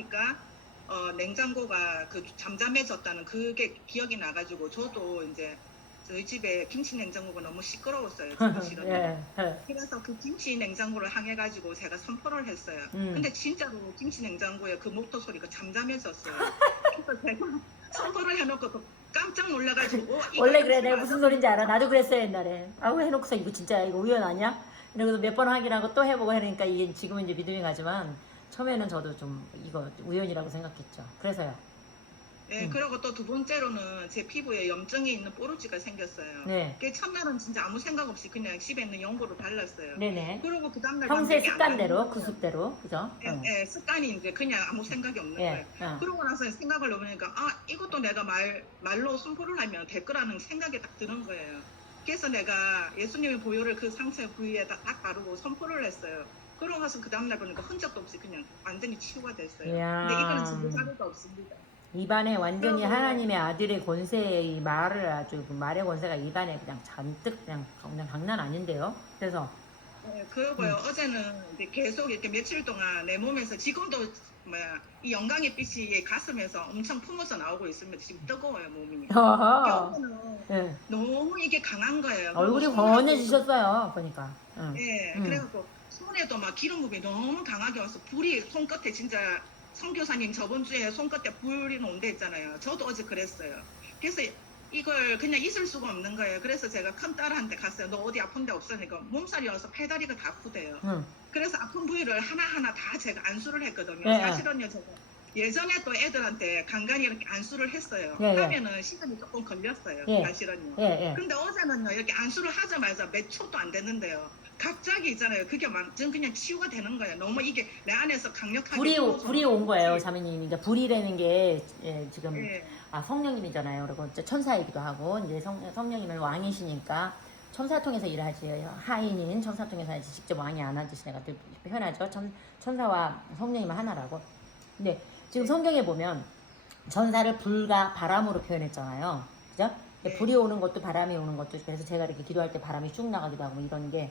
하니까 어, 냉장고가 그 잠잠해졌다는 그게 기억이 나가지고 저도 이제 저희 집에 김치 냉장고가 너무 시끄러웠어요. 예, 예. 그래서 그 김치 냉장고를 항해가지고 제가 선포를 했어요. 음. 근데 진짜로 김치 냉장고에 그 목도 소리가 잠잠해졌어요. 그래서 제가 선포를 해놓고 또 깜짝 놀라가지고 어, 이거 원래 그래 내가? 무슨 소린지 알아 나도 그랬어요 옛날에 아우 해놓고서 이거 진짜 이거 우연 아니야 이러고서 몇 번 확인하고 또 해보고 하니까 이게 지금은 이제 믿음이 가지만 처음에는 저도 좀 이거 우연이라고 생각했죠 그래서요 네, 음. 그리고 또 두 번째로는 제 피부에 염증이 있는 뽀루지가 생겼어요. 네 그게 첫날은 진짜 아무 생각 없이 그냥 집에 있는 연고를 발랐어요. 네네 그리고 그 다음날 안 습관대로 나는 그 거예요. 습대로 그죠 예, 응. 예, 습관이 이제 그냥 아무 생각이 없는 예, 거예요. 어. 그러고 나서 생각을 해보니까 아 이것도 내가 말 말로 선포를 하면 될 거라는 생각이 딱 드는 거예요. 그래서 내가 예수님의 보혈을 그 상처 부위에다 딱 바르고 선포를 했어요. 그러고 나서 그 다음날 보니까 흔적도 없이 그냥 완전히 치유가 됐어요. 이야. 근데 이거는 진짜 자료가 없습니다. 입안에 완전히 하나님의 아들의 권세의 이 말을 아주 그 말의 권세가 입안에 그냥 잔뜩 그냥, 그냥 장난 아닌데요 그래서 네, 그러고요. 음. 어제는 이제 계속 이렇게 며칠 동안 내 몸에서 지금도 뭐야 이 영광의 빛이 가슴에서 엄청 품어서 나오고 있습니다. 지금 뜨거워요 몸이. 여기는 예. 너무 이게 강한 거예요. 얼굴이 그리고 손에도 번해지셨어요 보니까 응. 예, 음. 그래갖고 손에도 막 기름부이 너무 강하게 와서 불이 손끝에 진짜 성교사님 저번 주에 손끝에 불이 온데 있잖아요. 저도 어제 그랬어요. 그래서 이걸 그냥 있을 수가 없는 거예요. 그래서 제가 큰 딸한테 갔어요. 너 어디 아픈 데 없으니까 몸살이 와서 팔다리가 다 아프대요. 응. 그래서 아픈 부위를 하나하나 다 제가 안수를 했거든요. 예, 예. 사실은요, 제가 예전에 또 애들한테 간간히 이렇게 안수를 했어요. 예, 예. 하면은 시간이 조금 걸렸어요. 예. 사실은요. 예, 예. 근데 어제는요 이렇게 안수를 하자마자 몇 초도 안 됐는데요. 갑자기 있잖아요. 그게 완전 그냥 치유가 되는 거예요. 너무 이게 내 안에서 강력하게 불이 오- 불이 온 거예요, 자매님. 이제 불이라는 게 예, 지금 예. 아 성령님이잖아요. 그리고 이제 천사이기도 하고 이제 성, 성령님은 왕이시니까 천사 통해서 일하지 하인인 천사 통해서 하지 직접 왕이 안 하듯이 내가 늘 표현하죠. 천, 천사와 성령님은 하나라고. 근데 지금 성경에 보면 천사를 불과 바람으로 표현했잖아요. 그죠? 네. 불이 오는 것도 바람이 오는 것도 그래서 제가 이렇게 기도할 때 바람이 쭉 나가기도 하고 뭐 이런 게이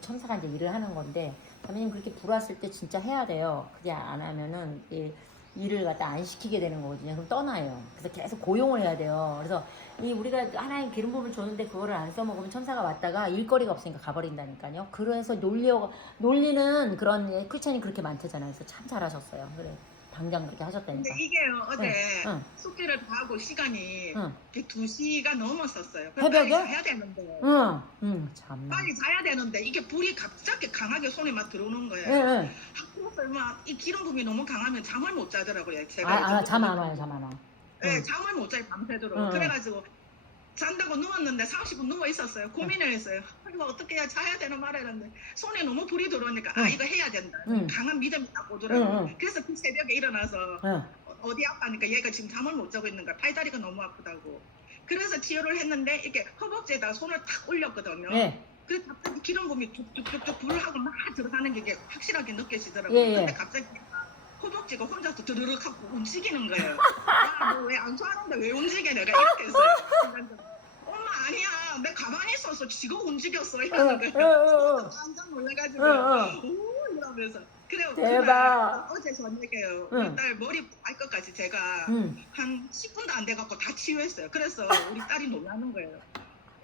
천사가 이제 일을 하는 건데 자매님 그렇게 불 왔을 때 진짜 해야 돼요. 그게 안 하면은 이 일을 갖다 안 시키게 되는 거거든요. 그럼 떠나요. 그래서 계속 고용을 해야 돼요. 그래서 이 우리가 하나님 기름 부음을 줬는데 그거를 안 써먹으면 천사가 왔다가 일거리가 없으니까 가버린다니까요. 그래서 놀려 놀리는 그런 크리스천이 그렇게 많대잖아요. 그래서 참 잘하셨어요. 그래 당장 그렇게 하셨다니까. 근데 이게요 어제 응, 응. 숙제를 다 하고 시간이 응, 이렇게 2시가 넘었었어요. 그래서 새벽에? 빨리 자야 되는데 응, 응, 참나. 빨리 자야 되는데 이게 불이 갑자기 강하게 손에 막 들어오는 거예요. 응, 응. 그래서 막이 기름 부음이 너무 강하면 잠을 못 자더라고요. 제가 아, 아, 잠 안 와요, 잠 안 와. 네, 응. 잠을 못 자요 밤새도록. 응. 그래가지고 잔다고 누웠는데 30분 누워 있었어요. 고민을 했어요. 아, 이거 어떻게 해야 자야 되나 말아야 되는데 손에 너무 불이 들어오니까 아 응. 이거 해야 된다. 응. 강한 믿음이 딱 오더라고요. 응, 응. 그래서 그 새벽에 일어나서 응. 어- 어디 아파니까 얘가 지금 잠을 못 자고 있는 거야. 팔다리가 너무 아프다고. 그래서 치료를 했는데 이게 허벅지에다 손을 탁 올렸거든요. 네. 그 갑자기 기름 부음이 툭툭툭툭 불하고 막 들어가는 게 이게 확실하게 느껴지더라고요. 예, 예. 근데 갑자기 허벅지가 혼자서 드르륵 하고 움직이는 거예요. 야, 너왜 안수하는데 왜 움직여? 내가 이렇게 했어요. 엄마 아니야. 내가 가만히 있었어. 지가 움직였어. 이러는 응, 거예요. 응, 응, 응. 깜짝 놀라가지고 응, 오 이러면서 그래요. 대박. 어제 저녁에요. 응. 우리 딸 머리 발끝까지 제가 응. 한 10분도 안 돼갖고 다 치유했어요. 그래서 우리 딸이 놀라는 거예요.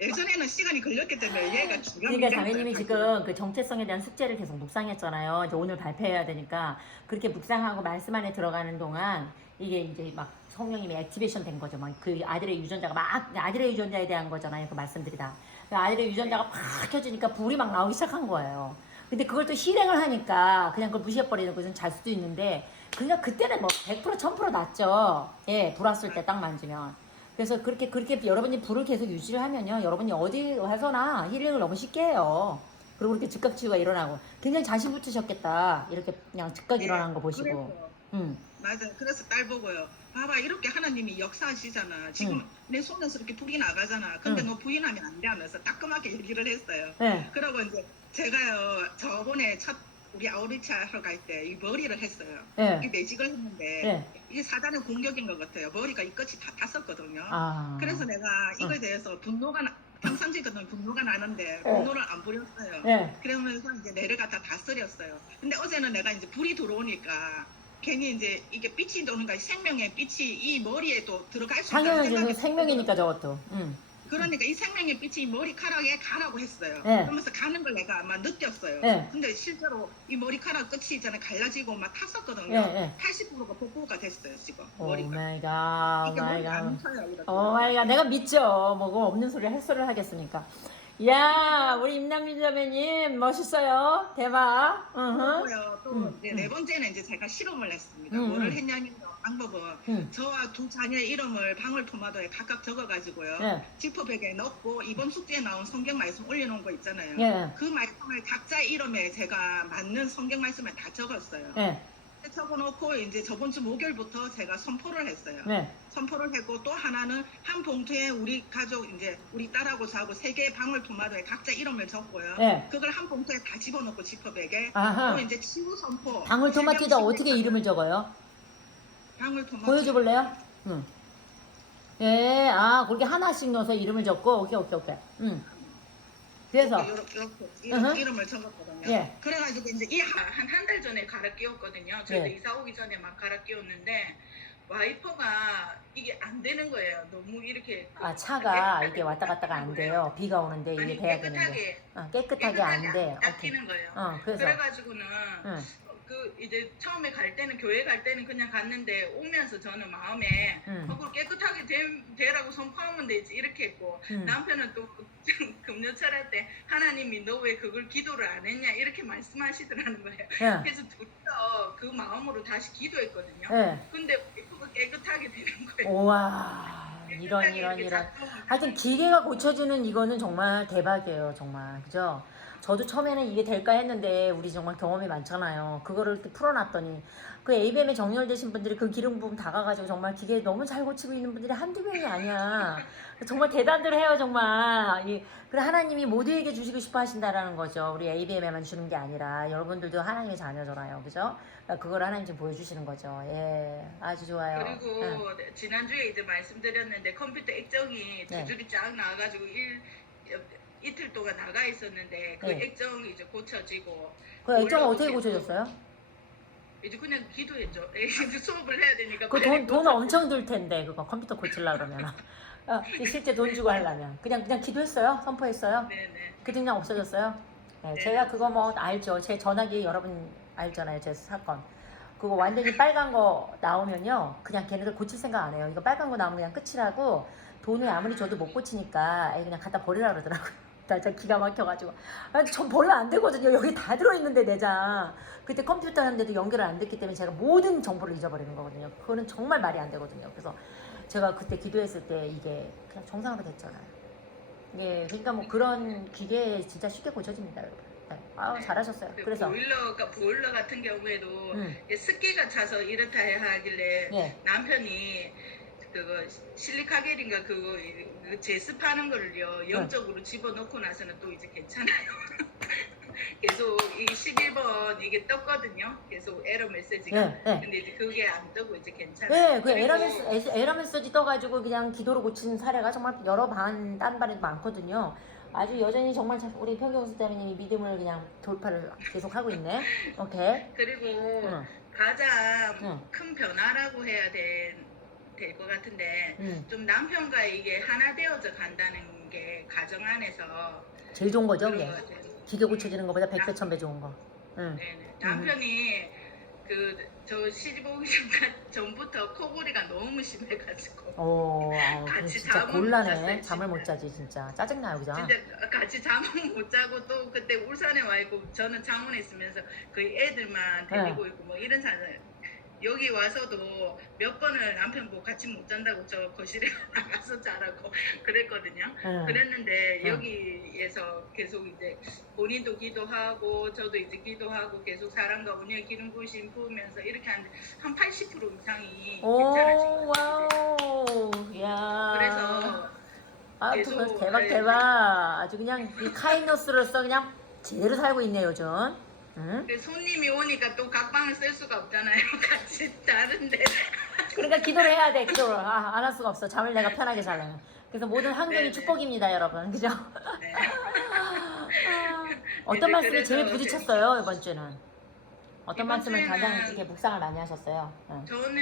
예전에는 시간이 걸렸기 때문에 얘가 기가 그러니까 막히는 자매님이. 지금 그 정체성에 대한 숙제를 계속 묵상했잖아요. 이제 오늘 발표해야 되니까 그렇게 묵상하고 말씀 안에 들어가는 동안 이게 이제 막 성령님이 액티베이션 된 거죠. 막 그 아들의 유전자가 막 아들의 유전자에 대한 거잖아요. 그 말씀들이 다. 그 아들의 유전자가 팍 켜지니까 불이 막 나오기 시작한 거예요. 근데 그걸 또 실행을 하니까 그냥 그걸 무시해버리는 것은 잘 수도 있는데 그러니까 그때는 뭐 100% 1000% 낫죠. 예, 불 왔을 때 딱 만지면. 그래서 그렇게 그렇게 여러분이 불을 계속 유지를 하면요, 여러분이 어디 가서나 힐링을 너무 쉽게 해요. 그리고 이렇게 즉각 치유가 일어나고 굉장히 자신 붙으셨겠다. 이렇게 그냥 즉각 네, 일어나는 거 보시고. 그래서 음, 맞아요. 그래서 딸 보고요. 봐봐 이렇게 하나님이 역사하시잖아. 지금 응. 내 손에서 이렇게 불이 나가잖아. 근데 응. 너 부인하면 안 돼 하면서 따끔하게 얘기를 했어요. 네, 그러고 이제 제가요 저번에 첫 우리 아우리차 하러 갈 때 이 머리를 했어요. 이 네, 매직을 했는데 네. 이게 사단의 공격인 것 같아요. 머리가 이 끝이 다 탔었거든요. 아, 그래서 내가 이거에 대해서 분노가 나, 평상시거든 분노가 나는데 네. 분노를 안 부렸어요. 네, 그러면서 이제 내려갔다 다스렸어요. 근데 어제는 내가 이제 불이 들어오니까 괜히 이제 이게 빛이 도는가 생명의 빛이 이 머리에 또 들어갈 수 있다는 생각이 생명이니까 저것도. 음. 그러니까 이 생명의 빛이 이 머리카락에 가라고 했어요. 네. 그러면서 가는 걸 내가 아마 느꼈어요. 네. 근데 실제로 이 머리카락 끝이 있잖아요. 갈라지고 막 탔었거든요. 예, 예. 80%가 복구가 됐어요, 지금. 오 머리가. 마이 갓. 오 이게 마이 머리가 갓. 이렇게. 오 마이 갓. 내가 믿죠. 뭐고 없는 소리 할 소리를 하겠습니까? 야, 우리 임남민 자매님 멋있어요. 대박. 으흠. 그리고요, 또 음, 이제 음. 네 번째는 이제 제가 실험을 했습니다. 음, 뭐를 음. 했냐면 방법은 음. 저와 두 자녀의 이름을 방울 토마토에 각각 적어가지고요. 예. 지퍼백에 넣고 이번 숙제에 나온 성경 말씀 올려놓은 거 있잖아요. 예. 그 말씀을 각자 이름에 제가 맞는 성경 말씀을 다 적었어요. 예. 적어놓고 이제 저번 주 목요일부터 제가 선포를 했어요. 네. 선포를 했고 또 하나는 한 봉투에 우리 가족 이제 우리 딸하고 저하고 세 개의 방울 토마토에 각자 이름을 적고요. 예. 그걸 한 봉투에 다 집어넣고 지퍼백에 아하. 또 이제 치유 선포. 방울 토마토에다 어떻게 이름을 적어요? 방울토마토. 보여줘 볼래요? 응. 예, 아, 그렇게 하나씩 넣어서 이름을 적고, 오케이, 오케이, 오케이. 응. 그래서, 이렇게, 이렇게 어허. 이름, 을 적었거든요. 예. 그래가지고 이제 이한한 한 달 전에 갈아 끼웠거든요. 저희도 예. 이사 오기 전에 막 갈아 끼웠는데 와이퍼가 이게 안 되는 거예요. 너무 이렇게 아, 차가 이게 왔다 갔다가 안 돼요. 비가 오는데 이게 아니 돼야 되는데. 깨끗하게 어, 깨끗하게 안 돼. 오케이. 닦이는 거예요. 어, 그래서. 그래가지고는 응. 그 이제 처음에 갈 때는 교회 갈 때는 그냥 갔는데 오면서 저는 마음에 응. 그걸 깨끗하게 되, 되라고 선포하면 되지 이렇게 했고 응. 남편은 또 금요철 할 때 하나님이 너 왜 그걸 기도를 안 했냐 이렇게 말씀하시더라는 거예요. 예. 그래서 둘이서 그 마음으로 다시 기도했거든요. 예. 근데 깨끗하게 되는 거예요. 우와. 이런, 이런, 이런. 하여튼 기계가 고쳐주는 이거는 정말 대박이에요, 정말. 그죠? 저도 처음에는 이게 될까 했는데 우리 정말 경험이 많잖아요. 그거를 이렇게 풀어놨더니 그 ABM에 정렬되신 분들이 그 기름 부분 다 가가지고 정말 기계 너무 잘 고치고 있는 분들이 한두 명이 아니야. 정말 대단들 해요, 정말. 이, 그래, 하나님이 모두에게 주시고 싶어 하신다라는 거죠. 우리 ABM에만 주는 게 아니라 여러분들도 하나님의 자녀잖아요. 그죠? 그러니까 그걸 하나님 지금 보여주시는 거죠. 예. 아주 좋아요. 그리고 응. 지난주에 이제 말씀드렸는데 컴퓨터 액정이 두 네. 줄이 쫙 나와가지고 일, 이틀 동안 나가 있었는데 그 네. 액정이 이제 고쳐지고 그 액정은 어떻게 고쳐졌어요? 이제 그냥 기도했죠. 이제 수업을 해야 되니까 그 돈, 돈 엄청 들 텐데 그거 컴퓨터 고치려 그러면. 어, 실제 돈 주고 하려면. 그냥 그냥 기도했어요? 선포했어요? 네네. 그 그냥 없어졌어요? 네, 네. 제가 그거 뭐 알죠. 제 전화기 여러분 알잖아요 제 사건. 그거 완전히 빨간 거 나오면요 그냥 걔네들 고칠 생각 안 해요. 이거 빨간 거 나오면 그냥 끝이라고 돈을 아무리 줘도 못 고치니까 그냥 갖다 버리라 그러더라고요 나 진짜 기가 막혀가지고. 아니 전 버리면 안 되거든요. 여기 다 들어있는데 내장. 그때 컴퓨터 하는데도 연결을 안 됐기 때문에 제가 모든 정보를 잊어버리는 거거든요. 그거는 정말 말이 안 되거든요. 그래서 제가 그때 기도했을 때 이게 그냥 정상으로 됐잖아요. 예 그러니까 뭐 그런 기계 진짜 쉽게 고쳐집니다 여러분. 네. 아 잘하셨어요. 그 그래서 보일러가 보일러 같은 경우에도 음, 습기가 차서 이렇다 해 하길래 예. 남편이 그거 실리카겔인가 그거 그 제습하는 걸요 네. 영적으로 집어넣고 나서는 또 이제 괜찮아요. 계속 이 11번 이게 떴거든요. 계속 에러 메시지가. 예, 예. 근데 이제 그게 안 뜨고 이제 괜찮아요. 네, 그 그리고 에러 메시, 에러 메시지 떠가지고 그냥 기도로 고친 사례가 정말 여러 반, 딴 반에도 많거든요. 아주 여전히 정말 참- 우리 평경수 대표님이 믿음을 그냥 돌파를 계속 하고 있네. 오케이. 그리고 응, 가장 응, 큰 변화라고 해야 될것 같은데 응. 좀 남편과 이게 하나 되어져 간다는 게 가정 안에서 제일 좋은 거죠, 그런 그게. 것 같아요. 기계 고쳐지는 것보다 백배, 천배 좋은 거. 응. 네네. 남편이 그 저 시집 오기 전- 전부터 코골이가 너무 심해가지고 오, 아우, 그럼 같이 진짜 잠을 못 곤란해. 잤어요, 잠을 못 진짜. 자지, 진짜. 짜증나요, 그죠? 진짜 같이 잠을 못 자고 또 그때 울산에 와 있고 저는 창원에 있으면서 거의 애들만 데리고 있고 뭐 이런 상황 여기 와서도 몇 번을 남편 보고 같이 못 잔다고 저 거실에 나가서 자라고 그랬거든요. 응. 그랬는데 응. 여기에서 계속 이제 본인도 기도하고 저도 이제 기도하고 계속 사랑과 은혜의 기름 부으심 부으면서 이렇게 한 80% 이상이 괜찮아진 오, 것 같아요. 야. 그래서 아, 계속, 또 대박 네. 대박. 아주 그냥 이 카이너스로서 그냥 제대로 살고 있네요, 요즘. 응? 근데 손님이 오니까 또 각방을 쓸 수가 없잖아요. 같이 자는데. 그러니까 기도를 해야 돼, 기도를. 아, 안 할 수가 없어. 잠을 내가 편하게 자려면. 그래서 모든 환경이 네, 네. 축복입니다, 여러분. 그죠? 네. 아, 어떤 말씀이 제일 부딪혔어요, 이번 주는? 어떤 말씀을 가장 이렇게 묵상을 많이 하셨어요? 네. 저는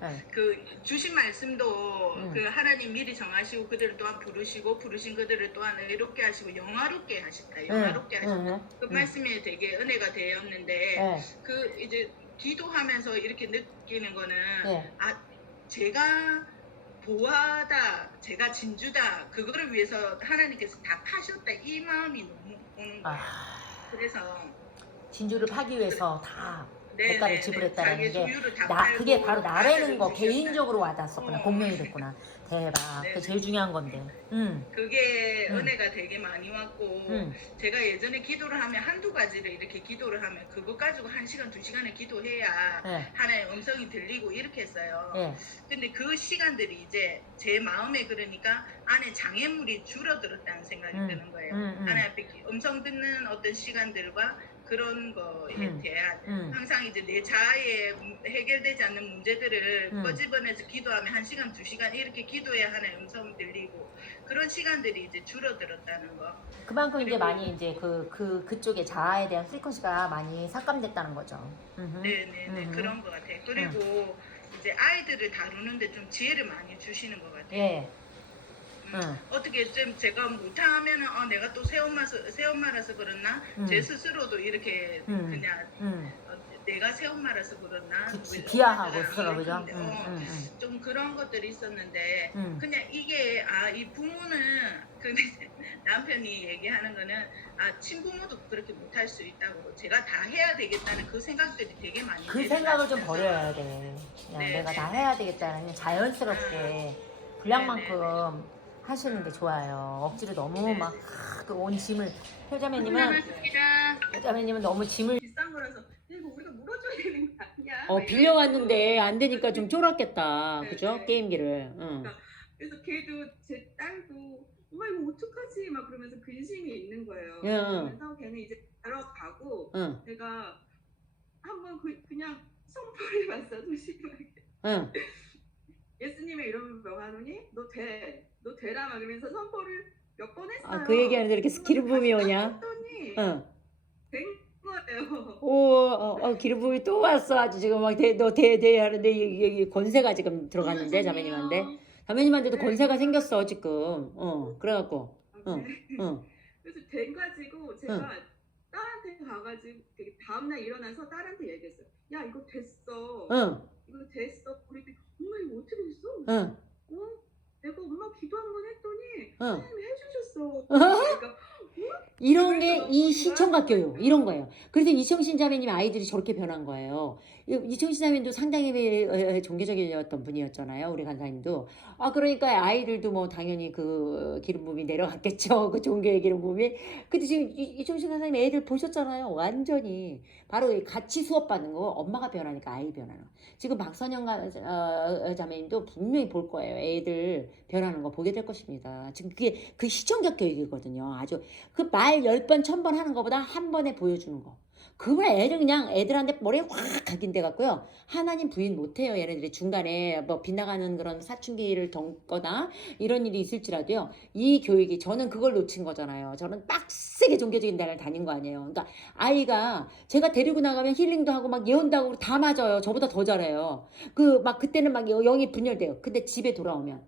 네. 그 주신 말씀도 음. 그 하나님 미리 정하시고 그들을 또한 부르시고 부르신 그들을 또한 의롭게 하시고 영화롭게 하셨다. 영화롭게 네. 하셨다. 네. 그 음. 말씀이 되게 은혜가 되었는데 네. 그 이제 기도하면서 이렇게 느끼는 거는 네. 아 제가 보아다 제가 진주다 그거를 위해서 하나님께서 다 파셨다 이 마음이 너무 오는 거예요. 아, 그래서 진주를 파기 위해서 다 네, 대가를 네, 지불했다라는 자기의 게 나, 그게 바로 나라는 거. 개인적으로 와닿았었구나. 어. 공명이 됐구나. 대박. 네. 그게 제일 중요한 건데. 음. 그게 음. 은혜가 되게 많이 왔고 음. 제가 예전에 기도를 하면 한두 가지를 이렇게 기도를 하면 그거 가지고 한 시간 두 시간을 기도해야 네. 하나의 음성이 들리고 이렇게 했어요. 네. 근데 그 시간들이 이제 제 마음에 그러니까 안에 장애물이 줄어들었다는 생각이 음. 드는 거예요. 음, 음. 하나님 앞에 기- 음성 듣는 어떤 시간들과 그런 거에 음. 대한 음. 항상 이제 내 자아에 문- 해결되지 않는 문제들을 음. 꺼집어내서 기도하면 한 시간 두 시간 이렇게 기도해야 하나의 음성이 들리고 그런 시간들이 이제 줄어들었다는 거. 그만큼 이제 많이 이제 그, 그, 그쪽에 자아에 대한 프리퀀시가 많이 삭감됐다는 거죠. 음흠. 네네네 음. 그런 것 같아요. 그리고 이제 아이들을 다루는데 좀 지혜를 많이 주시는 것 같아요. 예. 음, 응. 어떻게 좀 제가 못하면은 어, 내가 또 새엄마서 새엄마라서 그랬나 음. 제 스스로도 이렇게 음. 그냥 음. 어, 내가 새엄마라서 그랬나 그치. 우리 비하하고 스스로, 그죠? 음, 어, 음, 음. 좀 그런 것들이 있었는데 음. 그냥 이게 아 이 부모는 근데 남편이 얘기하는 거는 아 친부모도 그렇게 못할 수 있다고 제가 다 해야 되겠다는 그 생각들이 되게 많이 그. 생각을 좀 버려야 돼. 그냥 네, 내가 네, 다 네. 해야 되겠다는 자연스럽게 분량만큼 네, 하시는 게 좋아요. 억지로 너무 네. 막그온 짐을 효자매님은. 효자매님은 너무 짐을 비싼 거라서 이거 우리가 물어줘야 되는 거 아니야? 어막 빌려왔는데 안 되니까 좀 쫄았겠다. 네, 그죠? 네. 게임기를. 응. 그래서 걔도 제 딸도 엄마 이거 어떡하지 막 그러면서 근심이 있는 거예요. 예. 그러면서 걔는 이제 들어가고 응. 내가 한번 그, 그냥 선포를 봤어 도심하게. 응. 예수님의 이름을 명하노니 너 돼, 너 되라 막 그러면서 선포를 몇 번 했어요. 아, 그 얘기하는데 이렇게 기름 부음이 오냐? 했더니 응. 된 거예요. 오, 어, 어, 기름 부음이 또 왔어. 아주 지금 막 대, 너 대, 대 하는데 여기, 여기 권세가 지금 들어갔는데 자매님한테. 자매님한테도 네. 권세가 생겼어 지금. 어, 그래갖고. 아, 응. 네. 응. 그래서 돼 가지고 제가 딸한테 가가지고 되게 다음날 일어나서 딸한테 얘기했어요. 야 이거 됐어. 응. 이거 됐어. 그랬더니 엄마 이거 어떻게 됐어? 응. 어? 내가 엄마 기도 한 번 했더니 응. 하나님이 해주셨어. 그러니까 이런 게 이 시청각 교육 이런 거예요. 그래서 이청 신 자매님 아이들이 저렇게 변한 거예요. 이- 이청신 자매님도 상당히 어, 종교적이었던 분이었잖아요. 우리 간사님도. 아 그러니까 아이들도 뭐 당연히 그 기름 부음이 내려갔겠죠. 그 종교의 기름 부음이. 근데 지금 이- 이청신 간사님 애들 보셨잖아요. 완전히 바로 이 같이 수업 받는 거 엄마가 변하니까 아이 변하는 거. 지금 박선영 가- 어, 자매님도 분명히 볼 거예요. 애들 변하는 거 보게 될 것입니다. 지금 그게 그 시청각 교육이거든요. 아주 그 말 열 번, 천 번 하는 것보다 한 번에 보여주는 거. 그걸 애들 그냥 애들한테 머리에 확 각인돼 갖고요. 하나님 부인 못해요. 얘네들이 중간에 뭐 빗나가는 그런 사춘기를 겪거나 이런 일이 있을지라도요. 이 교육이 저는 그걸 놓친 거잖아요. 저는 빡세게 종교적인 대를 다닌 거 아니에요. 그러니까 아이가 제가 데리고 나가면 힐링도 하고 막 예언도 하고 다 맞아요. 저보다 더 잘해요. 그 막 그때는 막 영이 분열돼요. 근데 집에 돌아오면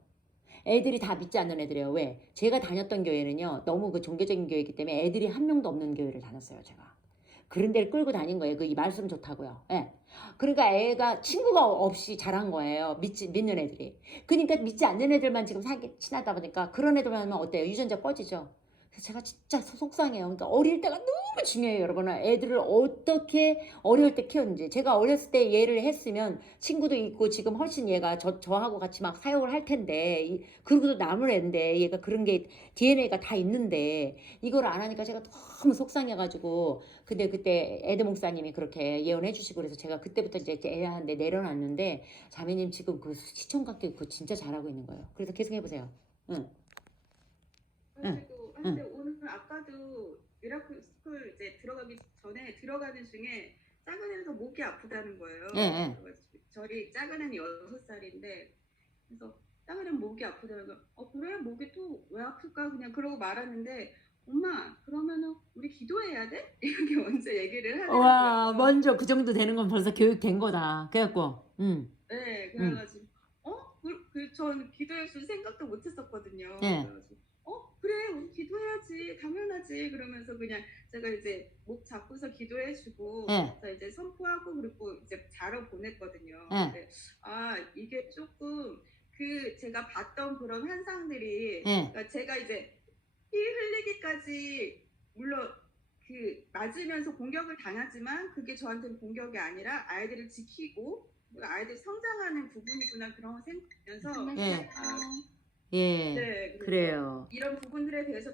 애들이 다 믿지 않는 애들이에요. 왜? 제가 다녔던 교회는요. 너무 그 종교적인 교회이기 때문에 애들이 한 명도 없는 교회를 다녔어요. 제가. 그런 데를 끌고 다닌 거예요. 그 이 말씀 좋다고요. 예. 그러니까 애가 친구가 없이 자란 거예요. 믿지, 믿는 애들이. 그러니까 믿지 않는 애들만 지금 사기 친하다 보니까 그런 애들만 하면 어때요? 유전자 꺼지죠. 제가 진짜 속상해요. 그러니까 어릴 때가 너무 중요해요, 여러분. 애들을 어떻게 어려울 때 키웠는지. 제가 어렸을 때 얘를 했으면 친구도 있고 지금 훨씬 얘가 저, 저하고 같이 막 사역을 할 텐데, 이- 그러고도 남을 애인데, 얘가 그런 게 DNA가 다 있는데, 이걸 안 하니까 제가 너무 속상해가지고, 근데 그때 에드 목사님이 그렇게 예언해 주시고 그래서 제가 그때부터 이제 애한테 내려놨는데, 자매님 지금 그 시청각교 그거 진짜 잘하고 있는 거예요. 그래서 계속 해보세요. 응. 그리고 근데 오늘 아까도 미라클 스쿨 이제 들어가기 전에 들어가는 중에 작은 애가 목이 아프다는 거예요. 예, 예. 저희 작은 애는 여섯 살인데 그래서 작은 애는 목이 아프다는 거. 어 그래 목이 또 왜 아플까 그냥 그러고 말았는데 엄마 그러면은 우리 기도해야 돼? 이렇게 먼저 얘기를 하더라고요. 와 먼저 그 정도 되는 건 벌써 교육된 거다. 그래갖고 음. 네, 그래가지고 어? 그, 그, 전 기도할 줄 생각도 못했었거든요. 네. 그래가지고 어? 그래, 우리 기도해야지, 당연하지. 그러면서 그냥 제가 이제 목 잡고서 기도해주고, 네. 저 이제 선포하고 그리고 이제 자러 보냈거든요. 네. 근데 아 이게 조금 그 제가 봤던 그런 현상들이, 예. 그러니까 제가 이제 피 흘리기까지 물론 그 맞으면서 공격을 당하지만 그게 저한테는 공격이 아니라 아이들을 지키고 그 아이들 성장하는 부분이구나 그런 거 생각하면서 예. 아, 예. 네, 그래서 그래요. 이런 부분들에 대해서